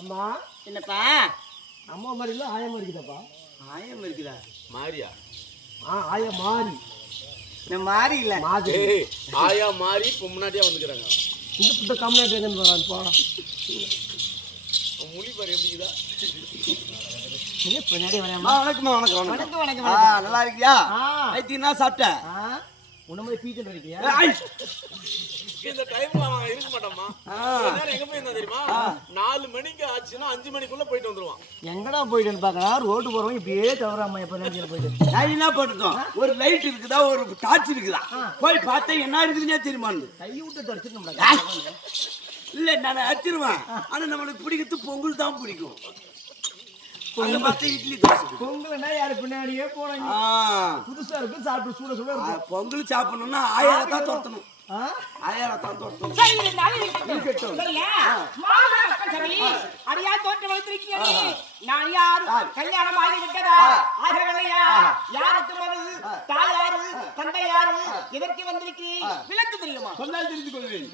அம்மா என்னப்பா அம்மா மாதிரி இல்ல ஆயமா இருக்குதாப்பா? ஆயம் இருக்குதா? மாரியா? ஆயா மாறி. நான் மாறி இல்ல மாதிரி. ஆயா மாறி இப்ப முன்னாடியே வந்துக்கிறாங்க. இந்த கம்ப்ளைண்ட் எங்கன்னு வரான் போ. மொழி பாரு எப்படிதா? நீ பின்னாடி வரேன். வணக்கம் வணக்கம் வணக்கம் வணக்கம். நல்லா இருக்கியா? ஐத்தி என்ன சாப்பிட்ட? உன்ன பீச்சல் இருக்கியா? இந்த டைம்ல அவன் இருக்க மாட்டாமா. எங்க போய் இருந்தா தெரியுமா? 4 மணிக்கு ஆச்சுன்னா 5 மணிக்குள்ள போயிட்டு வந்துருவான். எங்கடா போயிட்டுன்னு பாக்கறா? ரோட்டு போறவங்க இப்படியே தவறாம எப்ப நினைச்சிட்டு போயிட்டு. நான் என்ன பண்ணிட்டோம்? ஒரு லைட் இருக்குதா, ஒரு டார்ச் இருக்குதா? போய் பார்த்தா என்ன இருக்குதுன்னே தெரியுமா? கை விட்டு தடிச்சிட்டு இல்ல நான் அடிச்சிருவேன். ஆனா நம்மளுக்கு பிடிக்கிறது பொங்கல் தான் பிடிக்கும். பொங்கல் பார்த்து இட்லி தோசை. பொங்கல்னா யாரு பின்னாடியே போறாங்க. புதுசா இருக்கு, சாப்பிட்டு சுட சுட இருக்கு. பொங்கல் சாப்பிடணும்னா ஆயால தான் தோத்தணும். ஆயால தான் தோத்தணும். சரி இருக்கட்டும். சரியா? மாமா சரி. அடியா தோற்று வந்திருக்கீங்க நீ. நான் யார்? கல்யாணம் ஆகி விட்டதா? ஆகவில்லையா? யாருக்கு மகள்? தாய் யாரு? தந்தை யாரு? எதற்கு வந்திருக்கிறீ? விளக்கு தெரியுமா? சொன்னால் தெரிந்து கொள்வேன்.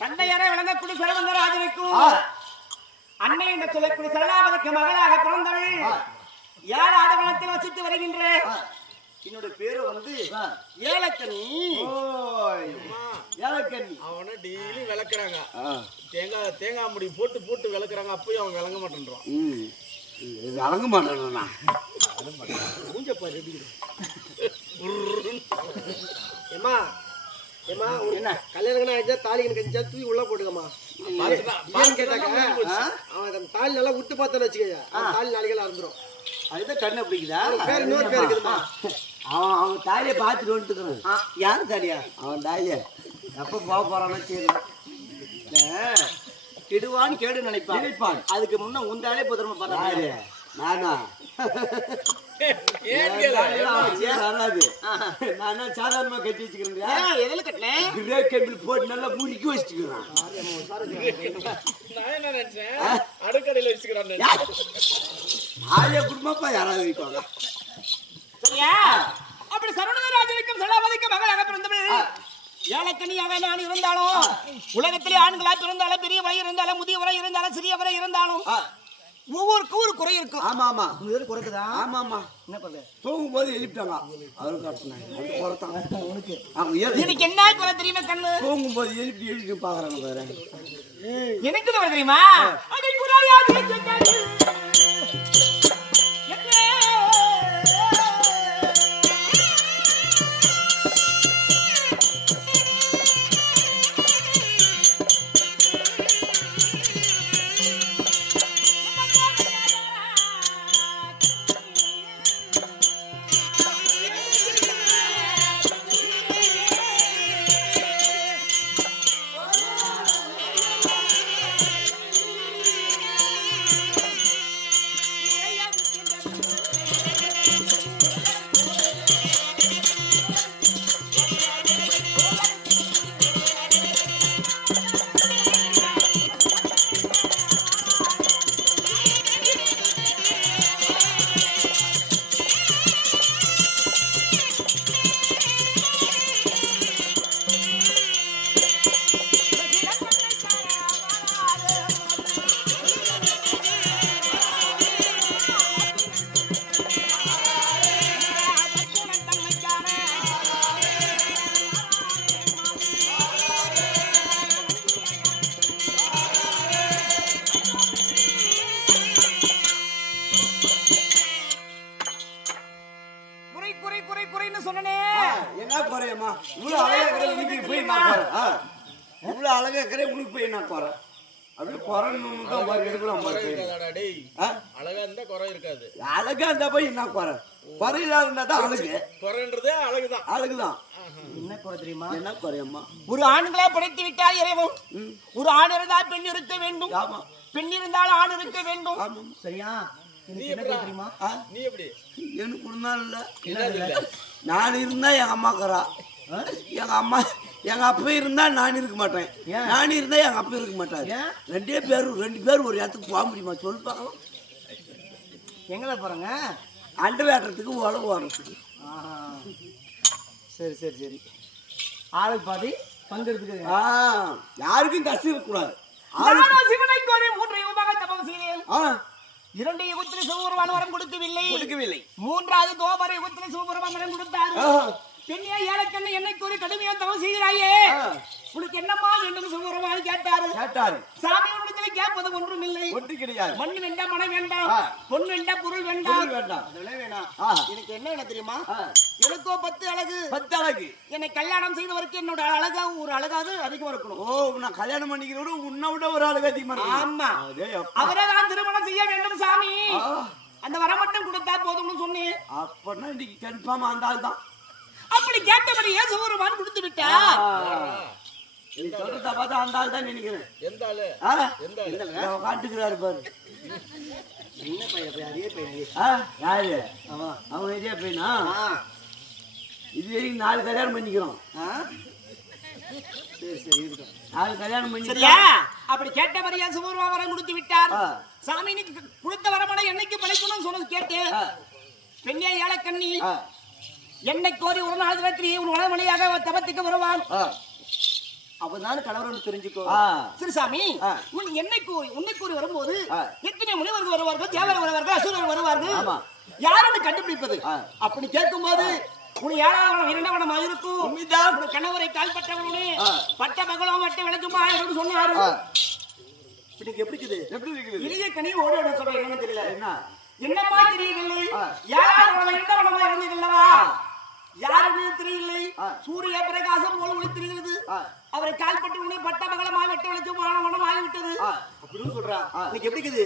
தந்தையரை விளங்கக்கூடிய சரவந்தராஜனுக்கும் அன்னை என்று சொல்லக்கூடிய சரளாவதிக்கு மகளாக பிறந்தவள் 7 ஆடுகளத்தில் வசித்து வருகின்ற என்னோட பேரு வந்து ஏலக்கண்ணி. ஏலக்கண்ணி. அவனை டெய்லி விளக்குறாங்க. தேங்காய் முடி போட்டு விளக்குறாங்க. அப்பயும் அவன் விளங்க மாட்டேன்றான். விளங்க மாட்டேன். ஏமா ஏமா என்ன கல்யாணம் ஆயிடுச்சா? தாலி கழிச்சா தூக்கி உள்ள போட்டுக்கம்மா. கேட்டாக்க அவன் தாலி நல்லா விட்டு பார்த்தோன்னு வச்சுக்கோங்க, தாலி நாளைக்கெல்லாம் அறுந்துடும். அதுதான் கண்ணை பிடிக்குதா? பேர் இன்னொரு பேர் இருக்குதுமா. அவன் தாலியை பார்த்துட்டு வந்துட்டுக்கிறான். யாரு தாலியா? அவன் தாலிய எப்ப போக போறான்னு சரி கெடுவான்னு கேடு நினைப்பான். அதுக்கு முன்ன உந்தாலே புதிரமா பார்த்தா நானா ஏன் கேளு வராது. நான் என்ன சாதாரணமா கட்டி வச்சுக்கிறேன். எதுல கட்டினேன்? பிரேக் கேபிள் போட்டு நல்லா முறுக்கி வச்சுக்கிறேன். நான் என்ன நினைச்சேன் அடுக்கடையில வச்சுக்கிறான்னு ஆளே குடும்பப்பா யாராவது வைப்பாங்க. சரியா? அப்படி சரவணராஜனுக்கும் சலாபதிக்கும் மகளாக பிறந்தவள் ஏலக்கனியாக நான் இருந்தாலும் உலகத்திலே ஆண்களா பிறந்தாலும் பெரியவரை இருந்தாலும் முதியவரை இருந்தாலும் சிறியவரை இருந்தாலும் ஒவ்வொருக்கு ஒரு குறை இருக்கும். ஆமா ஆமா குறைக்குதா? ஆமா ஆமா. என்ன பண்ண தூங்கும் போது எழுப்பிட்டாங்க. அவருக்கு கட்டினாங்க குறைத்தாங்க உனக்கு. எனக்கு என்ன குறை தெரியுமா கண்ணு? தூங்கும் போது எழுப்பி பாக்குறாங்க வேற. எனக்கு குறை தெரியுமா? அடி குறையாது சொன்னாரு. என்ன குறையம்மா? இவ்வளவு அழகா இருக்கிற உனக்கு போய் என்ன குறை? இவ்வளவு அழகா இருக்கிற உனக்கு போய் என்ன குறை? அப்படியே குறைன்னு தான் பாரு எடுக்கலாம் பாரு. டேய் அழகா இருந்தா குறை இருக்காது. அழகா இருந்தா போய் என்ன குறை? குறை இல்லாத இருந்தா தான் அழகு. குறைன்றதே அழகுதான். அழகுதான். என்ன குறை தெரியுமா? என்ன குறையம்மா? ஒரு ஆண்களா படைத்து விட்டால் இறைவன் ஒரு ஆண் இருந்தால் பெண் இருக்க வேண்டும். ஆமா. பெண் இருந்தால் ஆண் இருக்க வேண்டும். ஆமா. சரியா? நீ தெரியுமா? நீ எப்படி? எனக்கு இருந்தாலும் இல்ல. இல்ல நான் இருந்தா எங்க அம்மாக்கிறா. எங்க அம்மா எங்க அப்பா இருந்தா நான் இருக்க மாட்டேன். நான் இருந்தா எங்க அப்பா இருக்க மாட்டாரு. ரெண்டு பேரும் ஒரு இடத்துக்கு போக முடியுமா சொல்லு பார்க்கலாம். எங்களை போறங்க அண்டை வேட்டுறதுக்கு உழவு ஓடுறதுக்கு. சரி சரி சரி. ஆளுக்கு பாதி பங்கெடுத்துக்க. யாருக்கும் கஷ்டம் இருக்கக்கூடாது. சிவனை கோரி 3 யுகமாக தபம் செய்தேன். 2 யுகத்தில் சிவபெருமான் வரம் கொடுக்கவில்லை. 3வது கோபர யுகத்தில் சிவபெருமான் வரம் கொடுத்தாரு. பெண்ணியா ஏலக்கண்ணு என்னை கூறி கடுமையா தவம் செய்கிறாயே, உனக்கு என்னம்மா வேண்டும் சிவபெருமான் கேட்டாரு. சாமி உனக்கு கேட்பது ஒன்றும் இல்லை. ஒன்று கிடையாது. மண் வேண்டாம், மனம் வேண்டாம், பொன் வேண்டாம், பொருள் வேண்டாம். எனக்கு என்ன தெரியுமா? எனக்கோ 10 அழகு. என்னை கல்யாணம் செய்தவருக்கு என்னோட அழகா ஒரு அழகாவது அதிகமா இருக்கணும். நான் கல்யாணம் பண்ணிக்கிறோட உன்னை விட ஒரு அழகு அதிகமா இருக்கு. ஆமா, அவரை நான் திருமணம் செய்ய வேண்டும் சாமி. அந்த வர மட்டும் கொடுத்தா போதும்னு சொன்னேன். அப்பன்னா இன்னைக்கு கன்ஃபார்ம் அந்த ஆள் தான். அப்படி கேட்டபடியே சிவபெருமான் கொடுத்து விட்டா. நீ சொல்றத பார்த்தா அந்த ஆள் தான் நினைக்கிறேன். எந்த ஆளு? காட்டுக்கிறாரு பாரு. என்ன பையன்? அதே பையன். யாரு அவன்? இதே பையனா? இது வரைக்கும் 4 கல்யாணம் பண்ணிக்கிறோம். சரி சரி இருக்கட்டும். 4 கல்யாணம் பண்ணி. சரியா? அப்படி கேட்டபடியே சிவபெருமான் வரம் கொடுத்து விட்டார். சாமி நீ கொடுத்த வரமட என்னைக்கு படைக்கணும்னு சொன்னது கேட்டேன். பெண்ணியா ஏலக்கண்ணி என்னை கோரி ஒரு நாள் ராத்திரி உன் வளமணியாக தபத்துக்கு வருவான். அப்பதான் கணவன் தெரிஞ்சுக்கோ. சிறுசாமி உன்னை கூறி வரும்போது எத்தனை முனிவர்கள் வருவார்கள், தேவர் வருவார்கள், அசுரர்கள் வருவார்கள், யாருன்னு கண்டுபிடிப்பது? அப்படி கேட்கும் போது உன் 7ஆம் 2ஆம் இருக்கும் கணவரை கால்பட்டவனே பட்ட மகளும் வட்ட விளக்குமா என்று சொன்னாரு. எப்படி இருக்குது? இளைய கனி ஓடி ஓட சொல்ற என்னன்னு தெரியல. என்னமா தெரியவில்லை. 7ஆம் 2ஆம் இருந்ததில்லவா? யாருன்னு தெரியவில்லை. சூரிய பிரகாசம் போல ஒளித்திருக்கிறது. அவரை கால்பட்டு உடனே பட்ட மகளமாக வெட்ட வளைச்சு மனம் ஆகிவிட்டது அப்படின்னு சொல்றா. இன்னைக்கு எப்படி இருக்குது?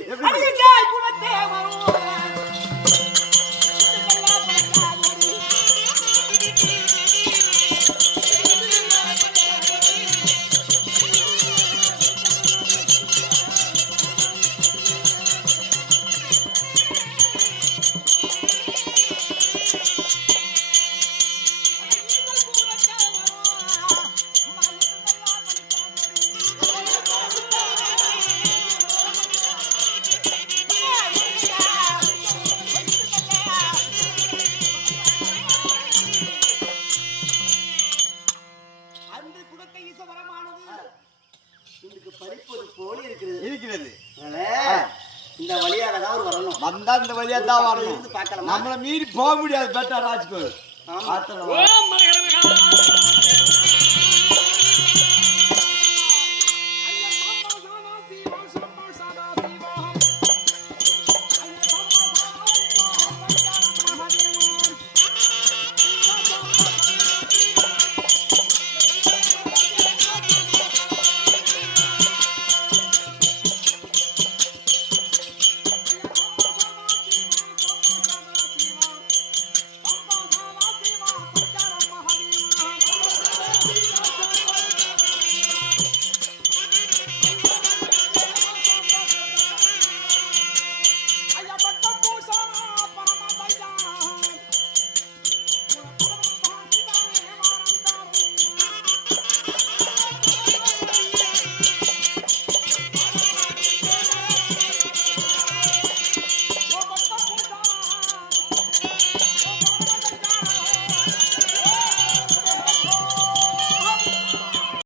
படிப்பது போல இருக்கிறது. இருக்கிறது. இந்த வழியாக தான் அவர் வரணும். வந்தா இந்த வழியா தான் வரணும். இருந்து பார்க்கலாமா? நம்மள மீறி போக முடியாது. பெட்டா ராஜ்கோர். ஓம் மகர மகா